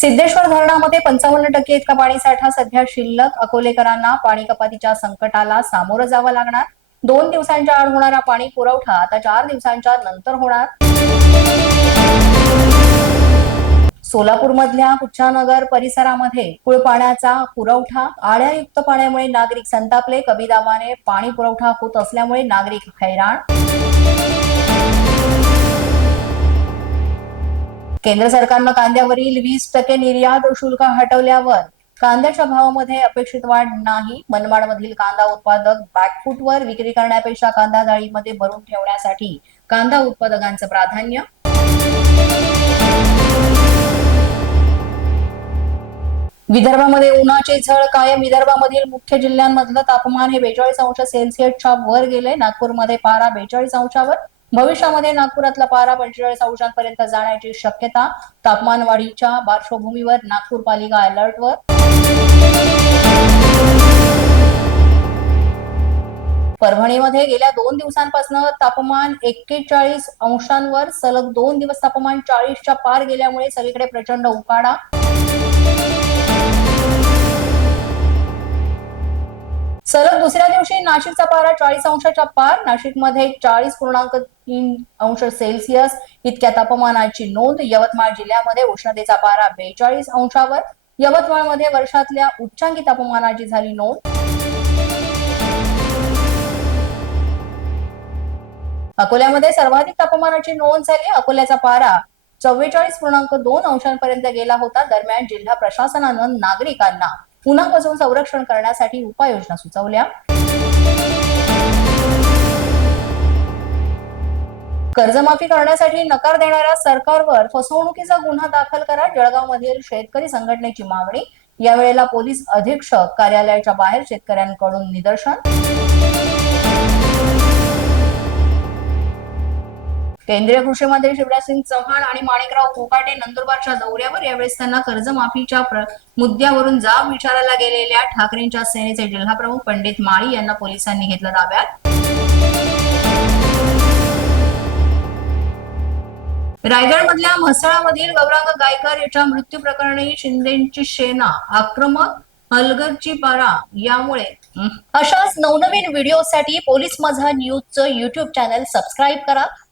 सिद्धेश्वर धरणामध्ये पंचावन्न टक्के इतका पाणी साठा सध्या शिल्लक. अकोलेकरांना पाणी कपातीच्या संकटाला सामोरं जावं लागणार. दोन दिवसांच्या आड होणारा पाणी पुरवठा आता चार दिवसांच्या नंतर होणार. सोलापूरमधल्या कुच्छानगर परिसरामध्ये कुळपाण्याचा पुरवठा. आळ्यायुक्त पाण्यामुळे नागरिक संतापले. कमी दाबाने पाणी पुरवठा होत असल्यामुळे नागरिक हैराण. केंद्र सरकारनं कांद्यावरील वीस टक्के निर्यात शुल्क हटवल्यावर कांद्याच्या भावामध्ये अपेक्षित वाढ नाही. मनमाडमधील कांदा उत्पादक बॅकफूटवर विक्री करण्यापेक्षा कांदा जाळीमध्ये भरून ठेवण्यासाठी कांदा उत्पादकांचं प्राधान्य. विदर्भामध्ये उन्हाची झळ कायम. विदर्भामधील मुख्य जिल्ह्यांमधलं तापमान हे बेचाळीस अंश सेल्सिअसच्या वर गेले नागपूरमध्ये पारा बेचाळीस अंशावर. भविष्यामध्ये नागपुरातला पारा पंचेचाळीस अंशांपर्यंत जाण्याची शक्यता तापमान वाढीच्या पार्श्वभूमीवर नागपूर पालिका अलर्टवर. परभणीमध्ये गेल्या दोन दिवसांपासून तापमान एक्केचाळीस अंशांवर सलग दोन दिवस तापमान चाळीसच्या पार गेल्यामुळे सगळीकडे प्रचंड उकाडा. सलग दुसऱ्या दिवशी नाशिकचा पारा चाळीस अंशाच्या पार. नाशिकमध्ये चाळीस पूर्णांक तीन अंश सेल्सिअस. इतक्या तापमानाची नोंद यवतमाळ जिल्ह्यामध्ये उष्णतेचा पारा बेचाळीस अंशावर. यवतमाळमध्ये वर्षातल्या उच्चांकी तापमानाची झाली नोंद. अकोल्यामध्ये सर्वाधिक तापमानाची नोंद झाली. अकोल्याचा पारा चव्वेचाळीस पूर्णांक दोन अंशांपर्यंत गेला होता. दरम्यान जिल्हा प्रशासनानं नागरिकांना उन्हापासून संरक्षण करण्यासाठी उपाययोजना सुचवल्या. कर्जमाफी करण्यासाठी नकार देणाऱ्या सरकारवर फसवणुकीचा गुन्हा दाखल करा जळगावमधील शेतकरी संघटनेची मागणी. यावेळेला पोलीस अधीक्षक कार्यालयाच्या बाहेर शेतकऱ्यांकडून निदर्शन. केंद्रीय कृषी मंत्री शिवराज सिंग चव्हाण आणि माणिकराव कोकाटे नंदुरबारच्या दौऱ्यावर यावेळेस त्यांना कर्जमाफीच्या मुद्द्यावरून जाब विचारायला गेलेल्या ठाकरेंच्या सेनेचे जिल्हाप्रमुख पंडित माळी यांना पोलिसांनी घेतलं ताब्यात. रायगडमधल्या म्हसळामधील गौरांग गायकर याच्या मृत्यू प्रकरणी शिंदेची सेना आक्रमक हलगरची पारा यामुळे अशाच नवनवीन व्हिडिओसाठी पोलीस माझा न्यूजचं युट्यूब चॅनल सबस्क्राईब करा.